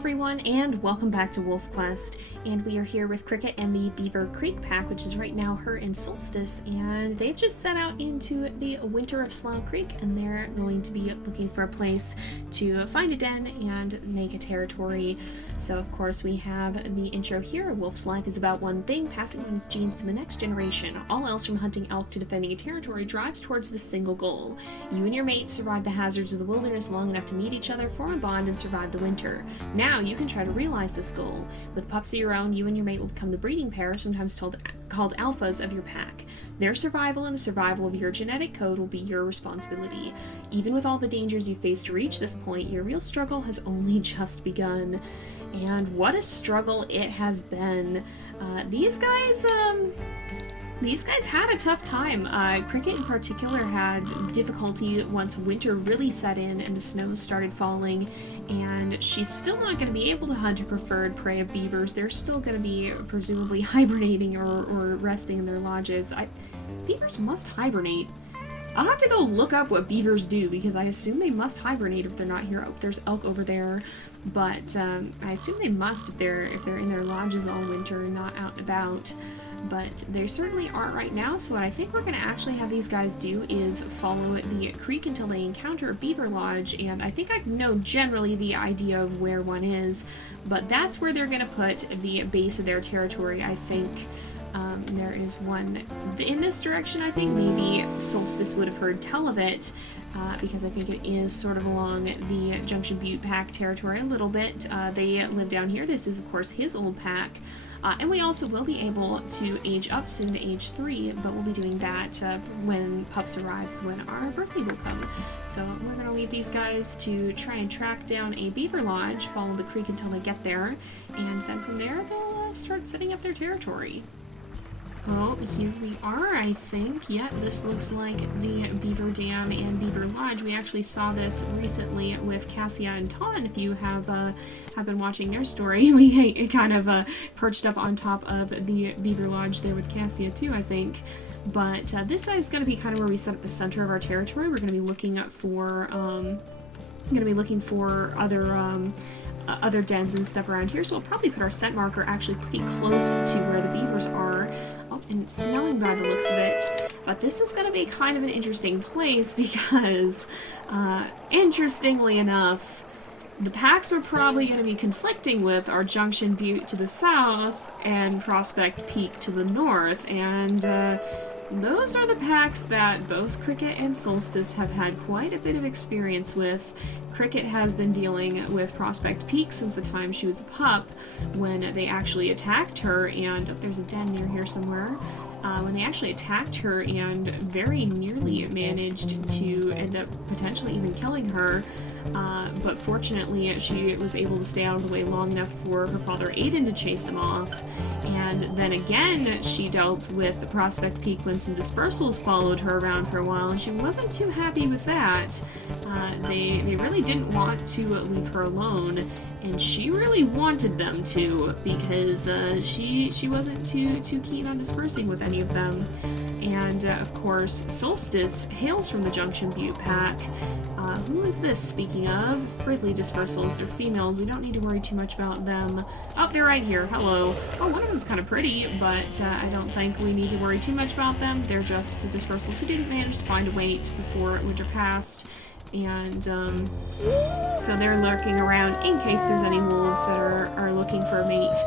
everyone, and welcome back to WolfQuest. And we are here with Cricket and the Beaver Creek pack, which is right now her and Solstice, and they've just set out into the winter of Slough Creek, and they're going to be looking for a place to find a den and make a territory. So of course we have the intro here. A wolf's life is about one thing, passing on its genes to the next generation. All else from hunting elk to defending a territory drives towards this single goal. You and your mate survive the hazards of the wilderness long enough to meet each other, form a bond, and survive the winter. Now you can try to realize this goal. With pups of your own, you and your mate will become the breeding pair, sometimes called alphas, of your pack. Their survival and the survival of your genetic code will be your responsibility. Even with all the dangers you face to reach this point, your real struggle has only just begun. And what a struggle it has been. These guys had a tough time. Cricket in particular had difficulty once winter really set in and the snow started falling, and she's still not going to be able to hunt her preferred prey of beavers. They're still going to be presumably hibernating or resting in their lodges. Beavers must hibernate. I'll have to go look up what beavers do, because I assume they must hibernate if they're not here. Oh, there's elk over there, but I assume they must if they're in their lodges all winter and not out and about. But they certainly aren't right now, so what I think we're going to actually have these guys do is follow the creek until they encounter a beaver lodge, and I think I know generally the idea of where one is, but that's where they're going to put the base of their territory, I think. There is one in this direction, I think. Maybe Solstice would have heard tell of it, because I think it is sort of along the Junction Butte pack territory a little bit. They live down here. This is, of course, his old pack. And we also will be able to age up soon to age 3, but we'll be doing that when Pups arrives, when our birthday will come. So we're going to leave these guys to try and track down a beaver lodge, follow the creek until they get there, and then from there they'll start setting up their territory. Well, here we are, I think. Yeah, this looks like the Beaver Dam and Beaver Lodge. We actually saw this recently with Cassia and Ton. If you have been watching their story, we kind of perched up on top of the Beaver Lodge there with Cassia too, I think. But this is going to be kind of where we set up the center of our territory. We're going to be looking for other dens and stuff around here, so we'll probably put our scent marker actually pretty close to where the beavers are. Oh, and it's snowing by the looks of it. But this is going to be kind of an interesting place because, interestingly enough, the packs we're probably going to be conflicting with are Junction Butte to the south and Prospect Peak to the north, and those are the packs that both Cricket and Solstice have had quite a bit of experience with. Cricket has been dealing with Prospect Peak since the time she was a pup, when they actually attacked her, and oh, there's a den near here somewhere. When they actually attacked her and very nearly managed to end up potentially even killing her. But fortunately she was able to stay out of the way long enough for her father Aden to chase them off. And then again she dealt with the Prospect Peak when some dispersals followed her around for a while, and she wasn't too happy with that. They really didn't want to leave her alone, and she really wanted them to, because she wasn't too keen on dispersing with any of them. And of course Solstice hails from the Junction Butte pack. Who is this, speaking of? Fridley dispersals. They're females. We don't need to worry too much about them. Oh, they're right here. Hello. Oh, one of them's kind of pretty, but I don't think we need to worry too much about them. They're just dispersals who didn't manage to find a mate before winter passed. And so they're lurking around in case there's any wolves that are looking for a mate.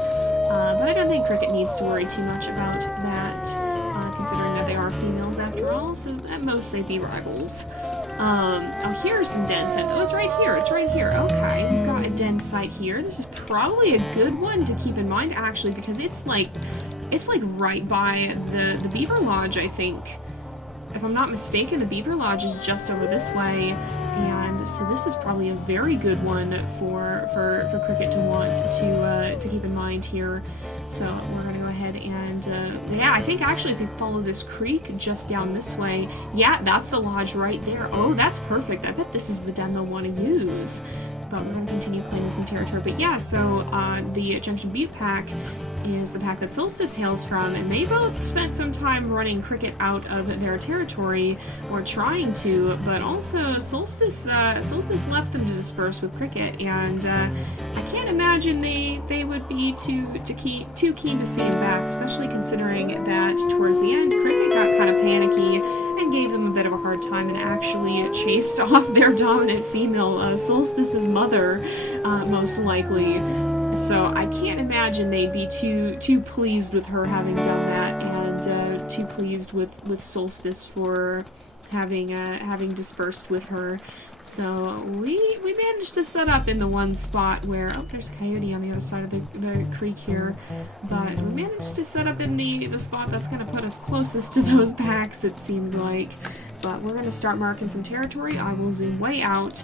But I don't think Cricket needs to worry too much about that, considering that they are females after all, so at most they'd be rivals. Oh, here are some den sites. Oh, it's right here. It's right here. Okay, we've got a den site here. This is probably a good one to keep in mind, actually, because it's like right by the Beaver Lodge, I think. If I'm not mistaken, the Beaver Lodge is just over this way, and so this is probably a very good one for Cricket to want to keep in mind here. So we're going to go ahead and, yeah, I think actually if you follow this creek just down this way, yeah, that's the lodge right there. Oh, that's perfect. I bet this is the den they'll want to use. But we're going to continue claiming some territory. But yeah, so the Junction Butte pack is the pack that Solstice hails from, and they both spent some time running Cricket out of their territory, or trying to, but also Solstice left them to disperse with Cricket, and I can't imagine they would be too keen to see him back, especially considering that towards the end, Cricket got kind of panicky and gave them a bit of a hard time and actually chased off their dominant female, Solstice's mother, most likely. So I can't imagine they'd be too pleased with her having done that, and too pleased with Solstice for having dispersed with her. So we managed to set up in the one spot where, oh, there's a coyote on the other side of the creek here, but we managed to set up in the spot that's going to put us closest to those packs, it seems like. But we're going to start marking some territory. I will zoom way out.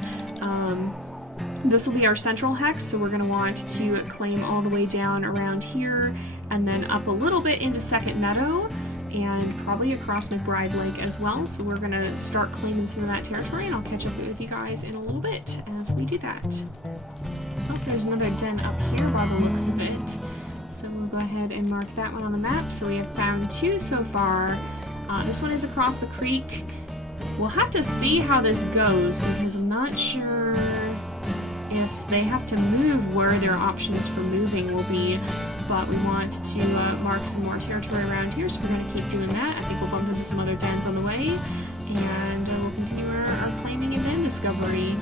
This will be our central hex, so we're going to want to claim all the way down around here, and then up a little bit into Second Meadow, and probably across McBride Lake as well. So we're going to start claiming some of that territory, and I'll catch up with you guys in a little bit as we do that. Oh, there's another den up here by the looks of it. So we'll go ahead and mark that one on the map. So we have found 2 so far. This one is across the creek. We'll have to see how this goes, because I'm not sure if they have to move where their options for moving will be, but we want to mark some more territory around here, so we're going to keep doing that. I think we'll bump into some other dens on the way, and we'll continue our claiming and den discovery.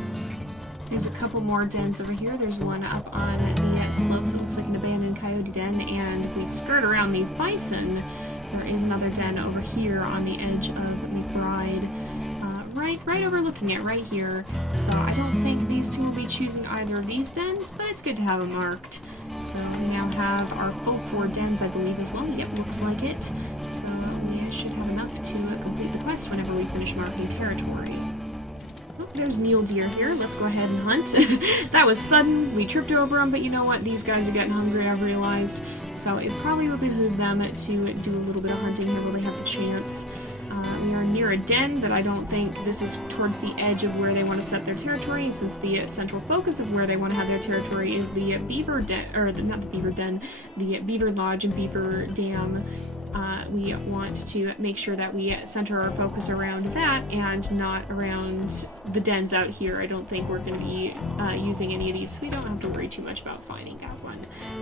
There's a couple more dens over here. There's one up on the slopes that looks like an abandoned coyote den, and if we skirt around these bison, there is another den over here on the edge of McBride. Right overlooking it, right here. So I don't think these two will be choosing either of these dens, but it's good to have them marked. So we now have our full 4 dens, I believe, as well. Yep, looks like it. So we should have enough to complete the quest whenever we finish marking territory. Oh, there's mule deer here. Let's go ahead and hunt. That was sudden. We tripped over them, but you know what? These guys are getting hungry, I've realized. So it probably would behoove them to do a little bit of hunting here while they have the chance. We are near a den, but I don't think this is towards the edge of where they want to set their territory, since the central focus of where they want to have their territory is the Beaver Den, or not the Beaver Den, the Beaver Lodge and Beaver Dam. We want to make sure that we center our focus around that and not around the dens out here. I don't think we're going to be using any of these, so we don't have to worry too much about finding that one.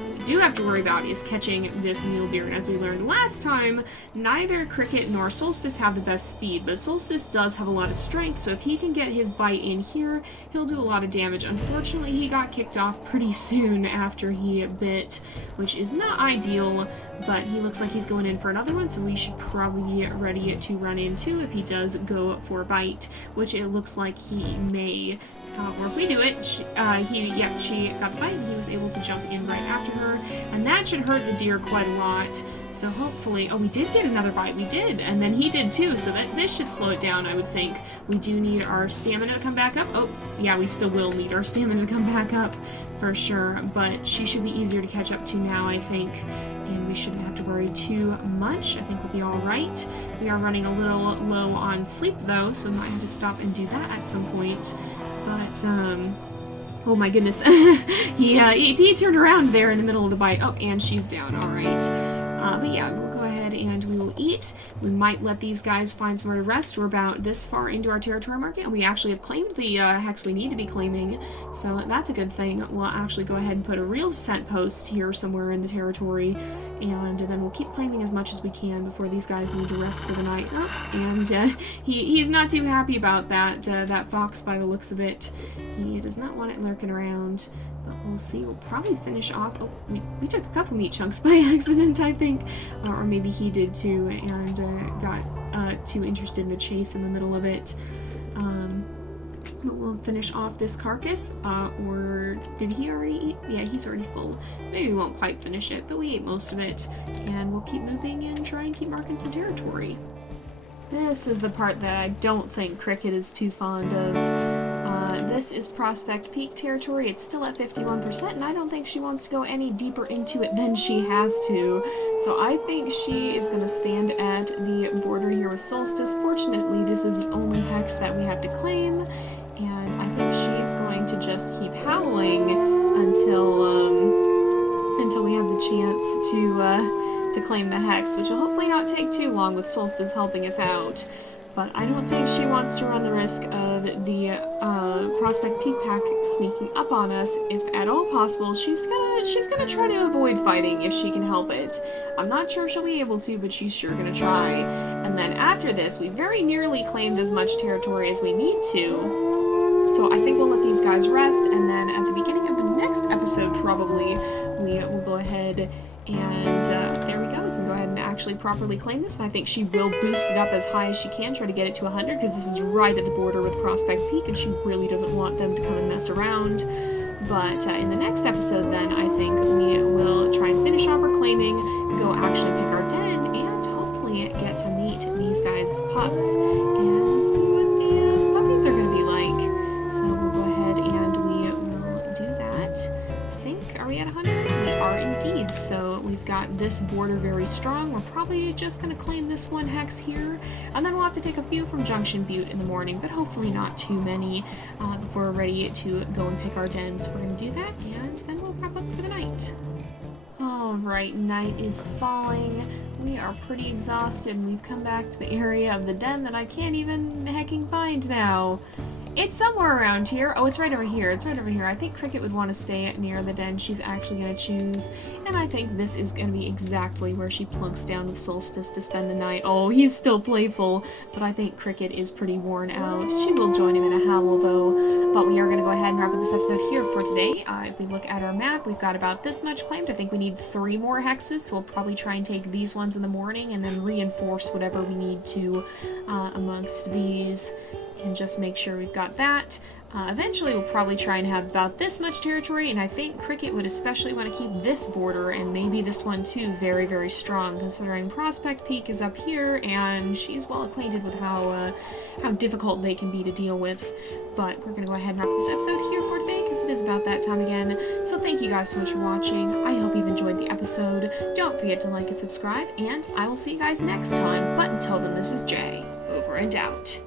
What we do have to worry about is catching this mule deer, and as we learned last time, neither Cricket nor Solstice have the best speed, but Solstice does have a lot of strength, so if he can get his bite in here, he'll do a lot of damage. Unfortunately, he got kicked off pretty soon after he bit, which is not ideal, but he looks like he's going in for another one, so we should probably be ready to run into if he does go for a bite, which it looks like he may. Or if we do it, she got the bite and he was able to jump in right after her, and that should hurt the deer quite a lot. So hopefully, oh, we did get another bite, we did, and then he did too, so this should slow it down, I would think. We do need our stamina to come back up. Oh, yeah, we still will need our stamina to come back up, for sure, but she should be easier to catch up to now, I think, and we shouldn't have to worry too much. I think we'll be alright. We are running a little low on sleep, though, so we might have to stop and do that at some point. But, oh my goodness, he turned around there in the middle of the bite. Oh, and she's down, alright. But yeah, we'll go ahead and we will eat. We might let these guys find somewhere to rest. We're about this far into our territory market, and we actually have claimed the hex we need to be claiming, so that's a good thing. We'll actually go ahead and put a real scent post here somewhere in the territory, and then we'll keep claiming as much as we can before these guys need to rest for the night. Oh, and he's not too happy about that fox by the looks of it. He does not want it lurking around. But we'll see. We'll probably finish off. Oh, we took a couple meat chunks by accident, I think. Or maybe he did too, and got too interested in the chase in the middle of it. But we'll finish off this carcass. Or did he already eat? Yeah, he's already full. Maybe we won't quite finish it, but we ate most of it. And we'll keep moving and try and keep marking some territory. This is the part that I don't think Cricket is too fond of. This is Prospect Peak territory. It's still at 51%, and I don't think she wants to go any deeper into it than she has to. So I think she is going to stand at the border here with Solstice. Fortunately, this is the only hex that we have to claim, and I think she's going to just keep howling until until we have the chance to claim the hex, which will hopefully not take too long with Solstice helping us out. But I don't think she wants to run the risk of the Prospect Peak Pack sneaking up on us. If at all possible, she's gonna try to avoid fighting if she can help it. I'm not sure she'll be able to, but she's sure gonna try. And then after this, we very nearly claimed as much territory as we need to. So I think we'll let these guys rest, and then at the beginning of the next episode, probably, we will go ahead and there we go. We can go ahead and actually properly claim this, and I think she will boost it up as high as she can, try to get it to 100, because this is right at the border with Prospect Peak, and she really doesn't want them to come and mess around. But in the next episode, then, I think we will try and finish off our claiming, go actually pick our den, and hopefully get to meet these guys' pups, and see what the puppies are going to be like. So we'll go ahead and we will do that. I think, are we at 100? We are indeed. So we've got this border very strong. We're probably just going to claim this one hex here, and then we'll have to take a few from Junction Butte in the morning, but hopefully not too many before we're ready to go and pick our den. So we're going to do that, and then we'll wrap up for the night. Alright, night is falling. We are pretty exhausted, and we've come back to the area of the den that I can't even hecking find now. It's somewhere around here. Oh, it's right over here. It's right over here. I think Cricket would want to stay near the den she's actually going to choose. And I think this is going to be exactly where she plunks down with Solstice to spend the night. Oh, he's still playful, but I think Cricket is pretty worn out. She will join him in a howl, though. But we are going to go ahead and wrap up this episode here for today. If we look at our map, we've got about this much claimed. I think we need 3 more hexes, so we'll probably try and take these ones in the morning and then reinforce whatever we need to amongst these, and just make sure we've got that. Eventually we'll probably try and have about this much territory, and I think Cricket would especially want to keep this border, and maybe this one too, very, very strong, considering Prospect Peak is up here, and she's well acquainted with how difficult they can be to deal with. But we're going to go ahead and wrap this episode here for today, because it is about that time again. So thank you guys so much for watching. I hope you've enjoyed the episode. Don't forget to like and subscribe, and I will see you guys next time. But until then, this is Jay, over and out.